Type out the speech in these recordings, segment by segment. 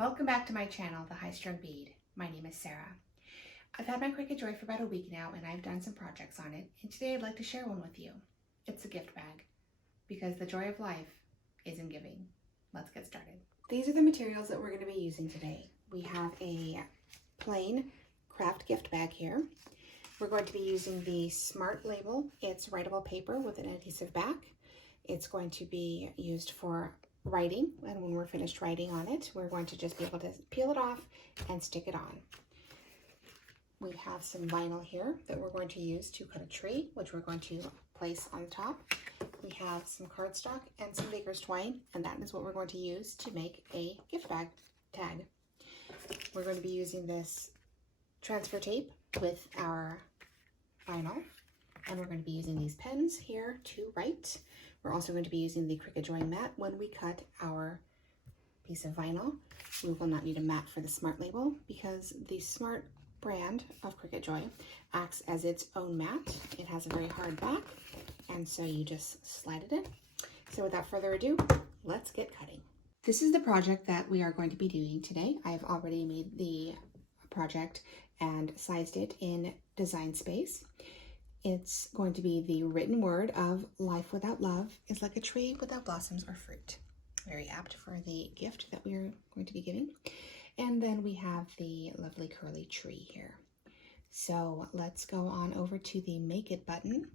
Welcome back to my channel, The High-Strung Bead. My name is Sarah. I've had my Cricut Joy for about a week now and I've done some projects on it, and today I'd like to share one with you. It's a gift bag, because the joy of life is in giving. Let's get started. These are the materials that we're going to be using today. We have a plain craft gift bag here. We're going to be using the Smart label. It's writable paper with an adhesive back. It's going to be used for writing, and when we're finished writing on it, we're going to just be able to peel it off and stick it on. We have some vinyl here that we're going to use to cut a tree, which we're going to place on the top. We have some cardstock and some baker's twine, and that is what we're going to use to make a gift bag tag. We're going to be using this transfer tape with our vinyl, and we're going to be using these pens here to write. We're also going to be using the Cricut Joy mat when we cut our piece of vinyl. We will not need a mat for the Smart label because the Smart brand of Cricut Joy acts as its own mat. It has a very hard back, and so you just slide it in. So without further ado, let's get cutting. This is the project that we are going to be doing today. I've already made the project and sized it in Design Space. It's going to be the written word of life without love is like a tree without blossoms or fruit. Very apt for the gift that we are going to be giving. And then we have the lovely curly tree here. So let's go on over to the Make It button.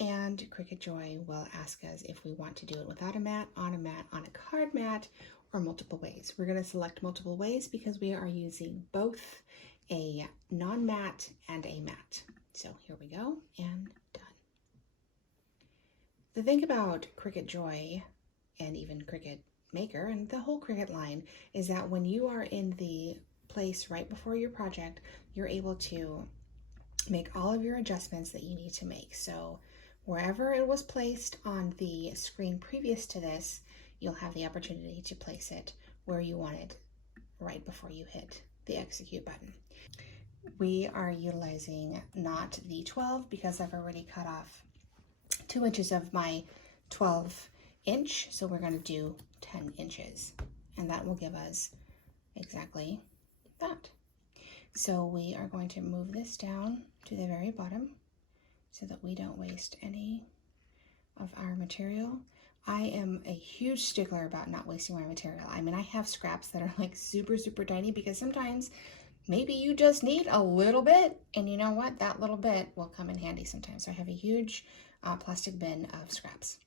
And Cricut Joy will ask us if we want to do it without a mat, on a card mat, or multiple ways. We're going to select multiple ways because we are using both a non-mat and a mat. So here we go, and done. The thing about Cricut Joy and even Cricut Maker and the whole Cricut line is that when you are in the place right before your project, you're able to make all of your adjustments that you need to make. So wherever it was placed on the screen previous to this, you'll have the opportunity to place it where you want it right before you hit the execute button. We are utilizing not the 12 because I've already cut off 2 inches of my 12 inch. So we're going to do 10 inches and that will give us exactly that. So we are going to move this down to the very bottom so that we don't waste any of our material. I am a huge stickler about not wasting my material. I mean, I have scraps that are like super tiny because sometimes maybe you just need a little bit, and you know what? That little bit will come in handy sometimes. So I have a huge plastic bin of scraps.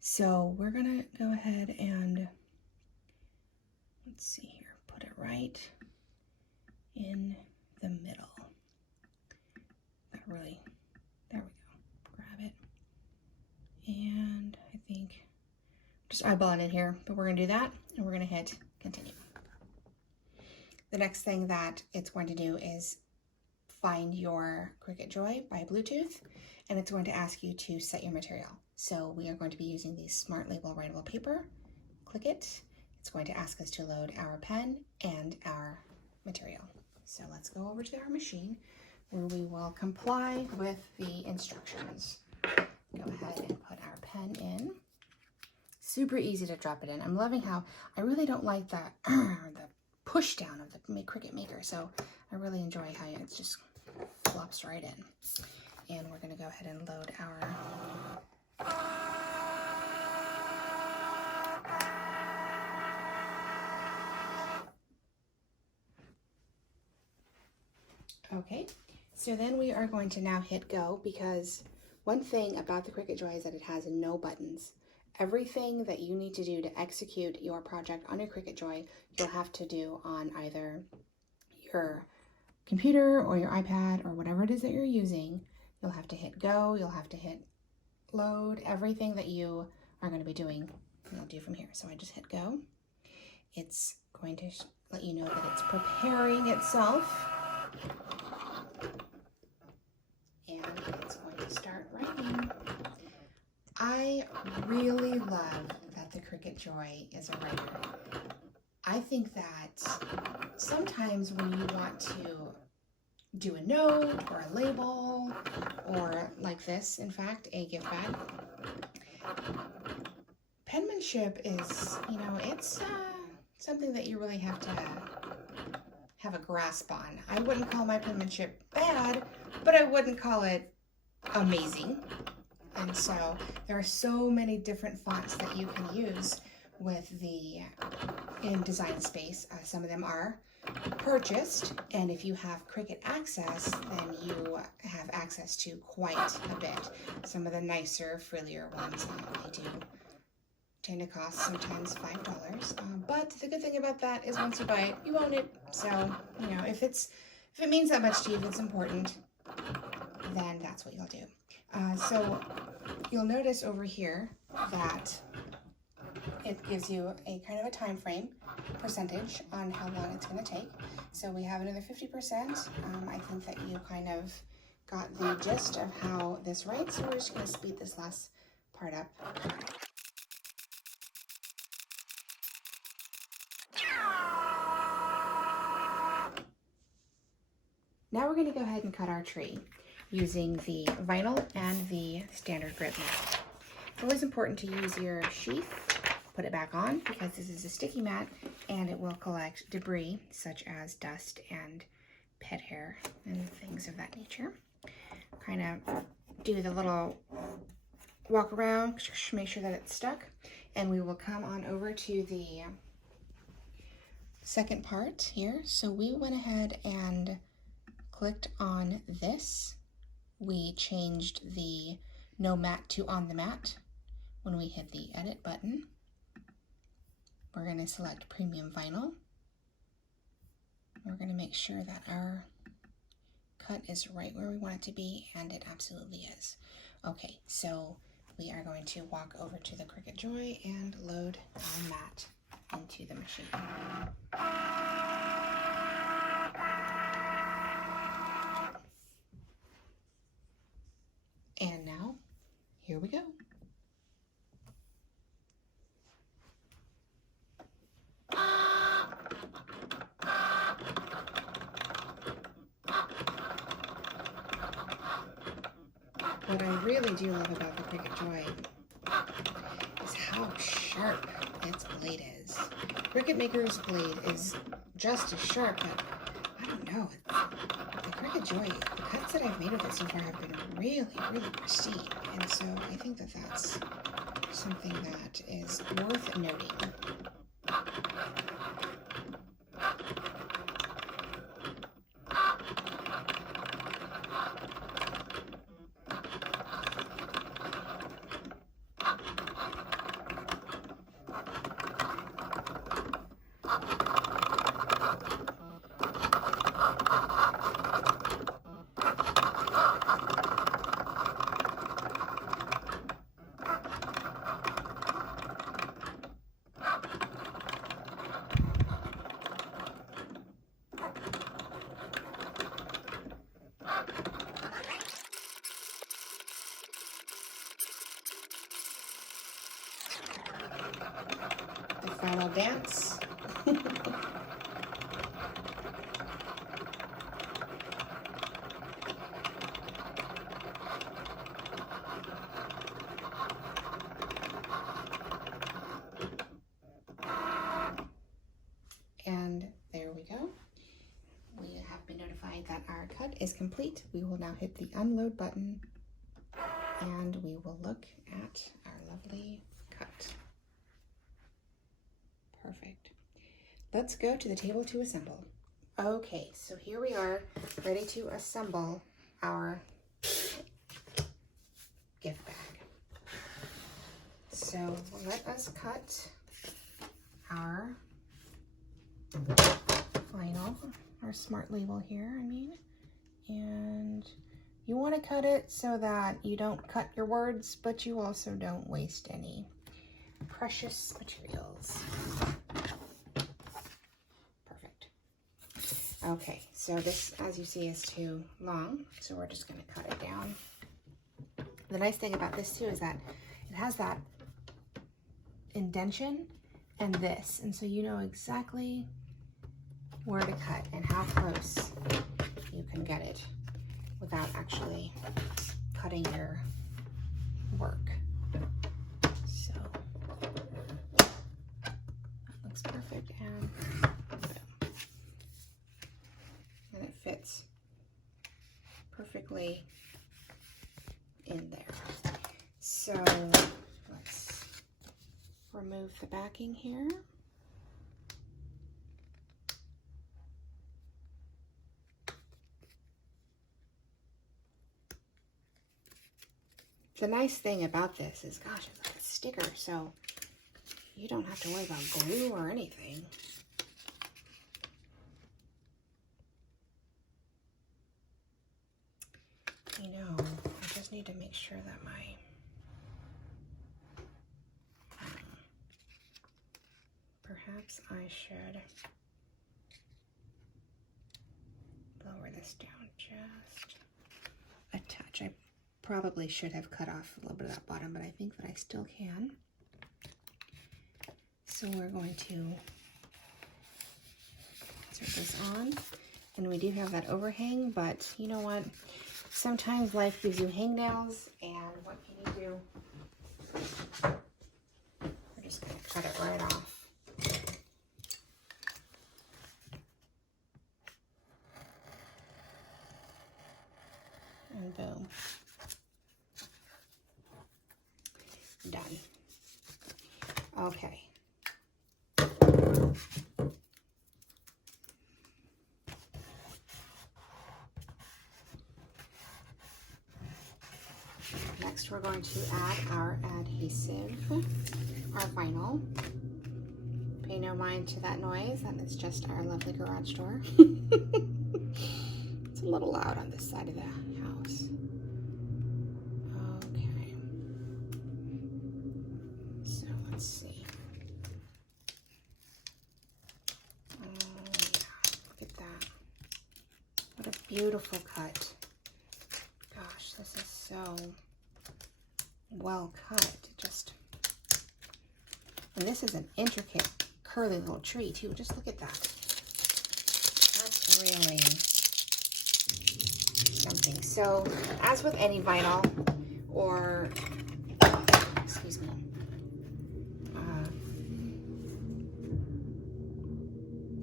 So we're gonna go ahead and, let's see here, put it right in the middle. That really, there we go, grab it. And I think, just eyeballing it here, but we're gonna do that, and we're gonna hit continue. The next thing that it's going to do is find your Cricut Joy by Bluetooth, and it's going to ask you to set your material. So we are going to be using the Smart label writable paper. Click it. It's going to ask us to load our pen and our material. So let's go over to our machine where we will comply with the instructions. Go ahead and put our pen in. Super easy to drop it in. I'm loving how I really don't like that the push down of the Cricut Maker, so I really enjoy how it just flops right in. And we're going to go ahead and load our okay, so then we are going to now hit go, because one thing about the Cricut Joy is that it has no buttons. Everything that you need to do to execute your project on your Cricut Joy, you'll have to do on either your computer or your iPad or whatever it is that you're using. You'll have to hit go, you'll have to hit load. Everything that you are going to be doing, you'll do from here. So I just hit go. It's going to let you know that it's preparing itself. And it's going to start writing. I really love that the Cricut Joy is a writer. I think that sometimes when you want to do a note or a label, or like this, in fact, a gift bag, penmanship is, you know, it's something that you really have to have a grasp on. I wouldn't call my penmanship bad, but I wouldn't call it amazing. And so there are so many different fonts that you can use in Design Space. Some of them are purchased, and if you have Cricut access, then you have access to quite a bit. Some of the nicer, frillier ones, they do tend to cost sometimes $5. But the good thing about that is once you buy it, you own it. So, you know, if it means that much to you, if it's important, then that's what you'll do. So you'll notice over here that it gives you a kind of a time frame percentage on how long it's going to take. So we have another 50%. I think that you kind of got the gist of how this writes, so we're just going to speed this last part up. Now we're going to go ahead and cut our tree using the vinyl and the standard grip mat. It's always important to use your sheath, put it back on, because this is a sticky mat and it will collect debris such as dust and pet hair and things of that nature. Kind of do the little walk around, make sure that it's stuck, and we will come on over to the second part here. So we went ahead and clicked on this. We changed the no mat to on the mat when we hit the edit button. We're going to select premium vinyl. We're going to make sure that our cut is right where we want it to be, and it absolutely is. Okay, so we are going to walk over to the Cricut Joy and load our mat into the machine. And now, here we go. What I really do love about the Cricut Joy is how sharp its blade is. Cricut Maker's blade is just as sharp, but I don't know. The Cricut Joy, the cuts that I've made with it so far have been really, really pristine. And so I think that that's something that is worth noting. The final dance. And there we go. We have been notified that our cut is complete. We will now hit the unload button and we will look at our lovely cut. Perfect. Let's go to the table to assemble. Okay, so here we are, ready to assemble our gift bag. So let us cut our vinyl, our smart label here, and you want to cut it so that you don't cut your words, but you also don't waste any precious materials. Perfect. Okay, so this, as you see, is too long, so we're just going to cut it down. The nice thing about this too is that it has that indentation and this, and so you know exactly where to cut and how close you can get it without actually cutting your work. So that looks perfect, and completely in there. So let's remove the backing here. The nice thing about this is, gosh, it's like a sticker, so you don't have to worry about glue or anything. You know, I just need to make sure that my perhaps I should lower this down just a touch. I probably should have cut off a little bit of that bottom, but I think that I still can. So we're going to insert this on, and we do have that overhang, but you know what? Sometimes life gives you hangnails, and what can you do? We're just going to cut it right off. And boom. Done. Okay. Next, we're going to add our adhesive, our vinyl. Pay no mind to that noise, that is just our lovely garage door. It's a little loud on this side of the house. Okay. So let's see. Oh yeah, look at that. What a beautiful cut. Gosh, this is so well cut. Just, and this is an intricate, curly little tree too. Just look at that. That's really something. So, as with any vinyl or, excuse me,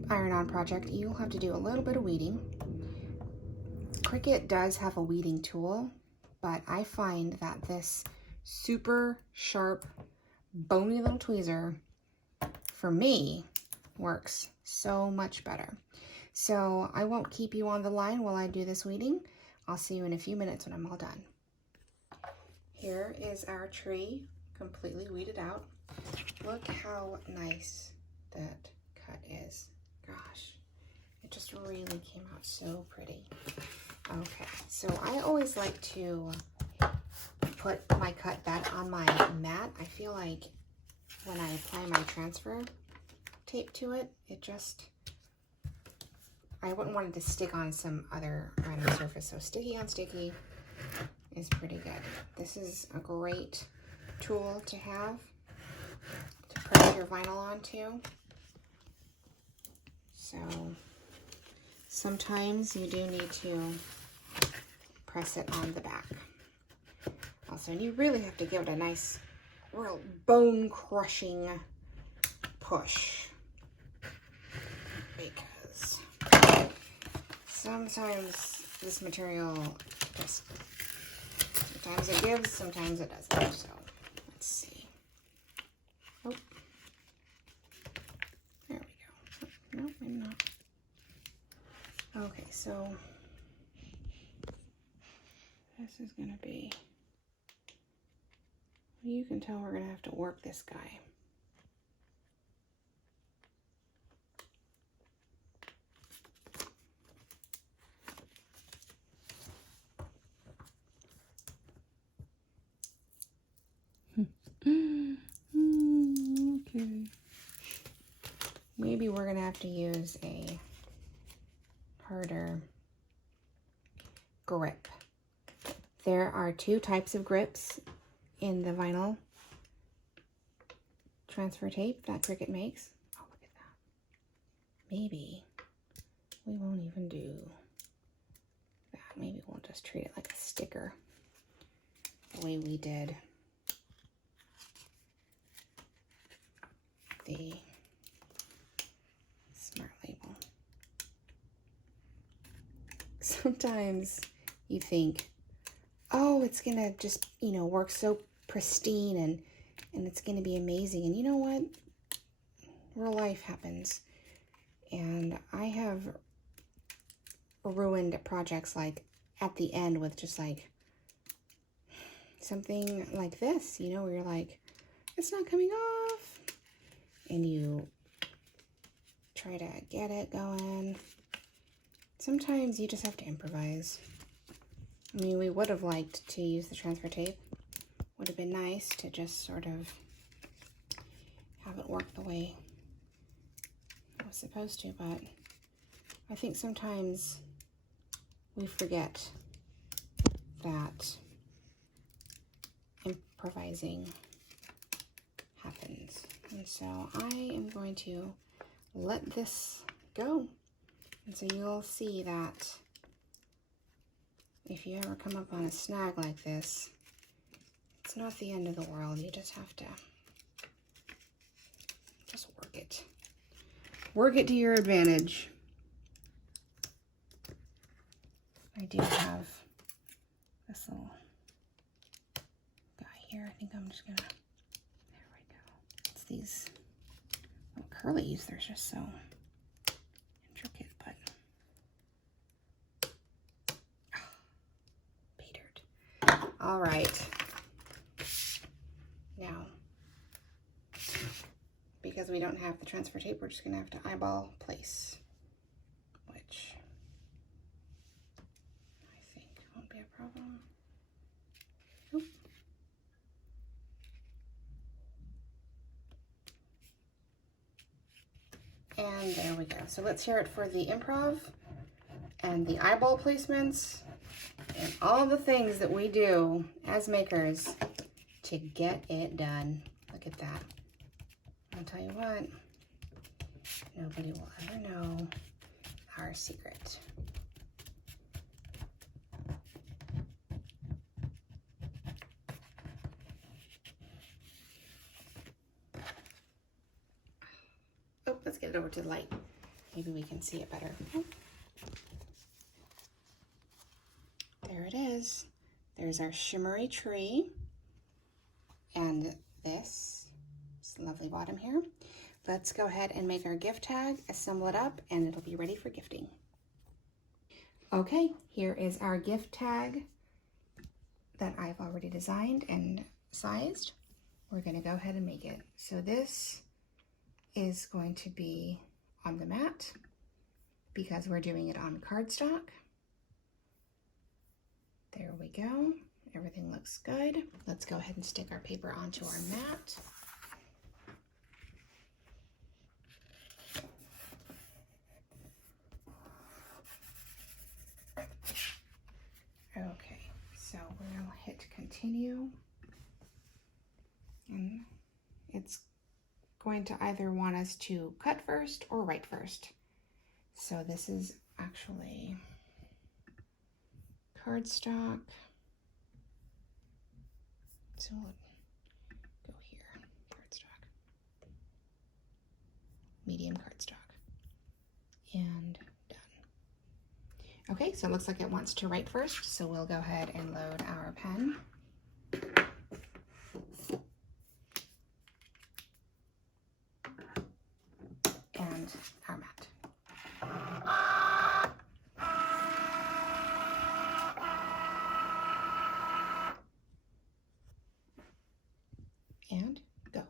iron-on project, you'll have to do a little bit of weeding. Cricut does have a weeding tool, but I find that this super sharp, bony little tweezer, for me, works so much better. So I won't keep you on the line while I do this weeding. I'll see you in a few minutes when I'm all done. Here is our tree, completely weeded out. Look how nice that cut is. Gosh, it just really came out so pretty. Okay, so I always like to put my cut back on my mat. I feel like when I apply my transfer tape to it, it just, I wouldn't want it to stick on some other random surface. So sticky on sticky is pretty good. This is a great tool to have to press your vinyl onto. So sometimes you do need to press it on the back. Also, and you really have to give it a nice, real bone-crushing push, because sometimes this material just, sometimes it gives, sometimes it doesn't. So let's see. Oh, there we go. No, maybe not. Okay, so this is going to be, you can tell we're going to have to work this guy. Okay. Maybe we're going to have to use a harder grip. There are two types of grips in the vinyl transfer tape that Cricut makes. Oh, look at that. Maybe we won't even do that. Maybe we'll just treat it like a sticker, the way we did the Smart Label. Sometimes you think, oh, it's gonna just, you know, work so pristine and it's gonna be amazing. And you know what? Real life happens. And I have ruined projects like at the end with just like something like this, you know, where you're like, it's not coming off. And you try to get it going. Sometimes you just have to improvise. I mean, we would have liked to use the transfer tape. Would have been nice to just sort of have it work the way it was supposed to, but I think sometimes we forget that improvising happens. And so I am going to let this go. And so you'll see that if you ever come up on a snag like this, it's not the end of the world. You just have to just work it. Work it to your advantage. I do have this little guy here. I think I'm just gonna, there we go. It's these little curlies. They're just so intricate, but petered. All right. Now, because we don't have the transfer tape, we're just gonna have to eyeball place, which I think won't be a problem. Oop. And there we go. So let's hear it for the improv and the eyeball placements and all the things that we do as makers to get it done. Look at that. I'll tell you what, nobody will ever know our secret. Oh, let's get it over to the light. Maybe we can see it better. There it is. There's our shimmery tree. And this lovely bottom here. Let's go ahead and make our gift tag, assemble it up, and it'll be ready for gifting. Okay, here is our gift tag that I've already designed and sized. We're gonna go ahead and make it. So this is going to be on the mat because we're doing it on cardstock. There we go. Everything looks good. Let's go ahead and stick our paper onto our mat. Okay, so we'll hit continue. And it's going to either want us to cut first or write first. So this is actually cardstock. So we'll go here, cardstock, medium cardstock, and done. Okay, so it looks like it wants to write first, so we'll go ahead and load our pen. And our mat. And go.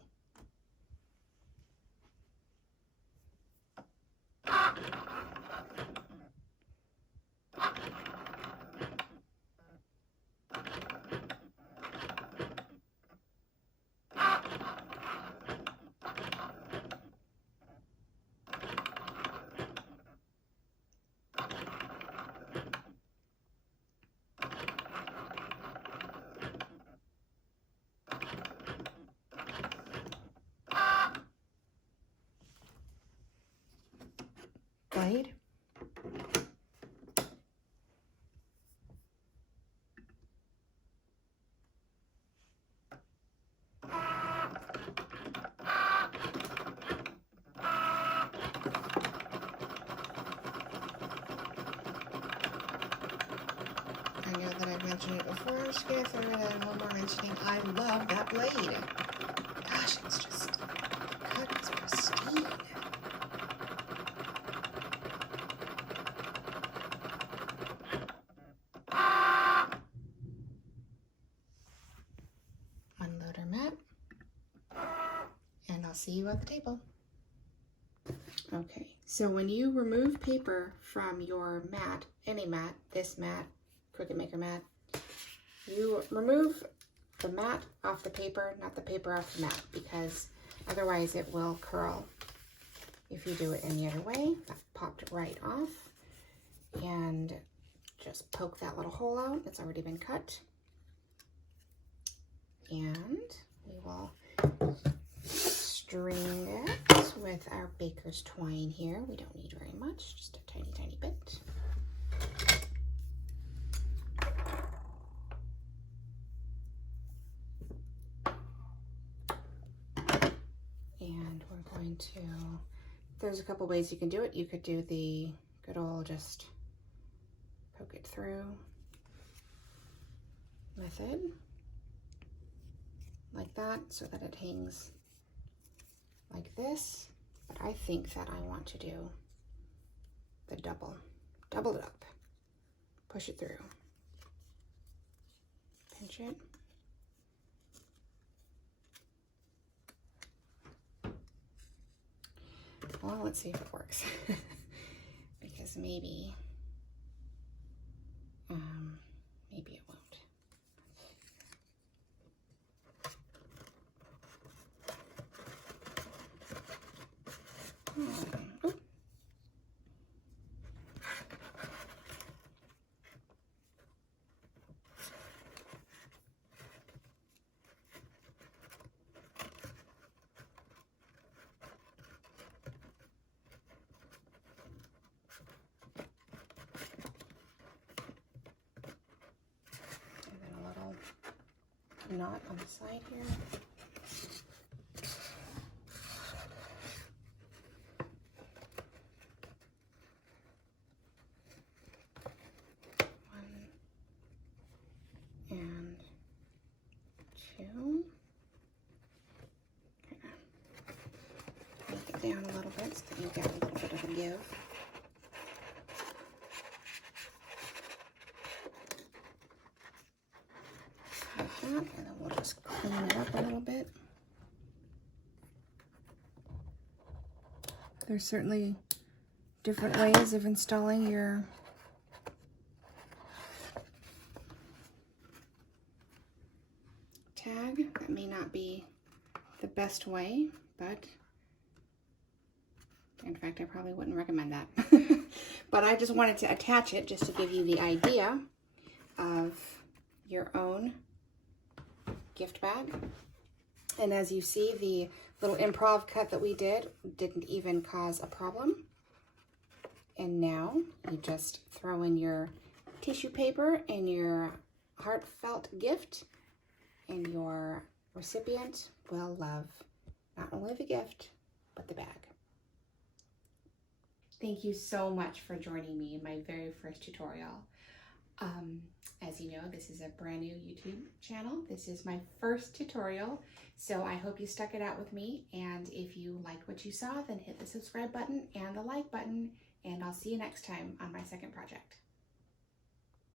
Blade. mention it before I get through it, and one more mentioning, I love that blade. Gosh, it's just cut, it's pristine. Unload our mat, and I'll see you at the table. Okay, so when you remove paper from your mat, any mat, this mat, Cricut Maker mat, you remove the mat off the paper, not the paper off the mat, because otherwise it will curl. If you do it any other way, that popped right off, and just poke that little hole out. It's already been cut. And we will string it with our baker's twine here. We don't need very much, just a tiny, tiny bit. And we're going to, there's a couple ways you can do it. You could do the good old just poke it through method, like that, so that it hangs like this. But I think that I want to do the double it up, push it through, pinch it. Well, let's see if it works. Because maybe it won't. Oh. Knot on the side here. One and two. Make it down a little bit so that you get a little bit of a give. And then we'll just clean it up a little bit. There's certainly different ways of installing your tag. That may not be the best way, but in fact, I probably wouldn't recommend that. But I just wanted to attach it just to give you the idea of your own gift bag. And as you see, the little improv cut that we didn't even cause a problem. And now you just throw in your tissue paper and your heartfelt gift, and your recipient will love not only the gift, but the bag. Thank you so much for joining me in my very first tutorial. As you know, this is a brand new YouTube channel. This is my first tutorial, so I hope you stuck it out with me. And if you liked what you saw, then hit the subscribe button and the like button, and I'll see you next time on my second project.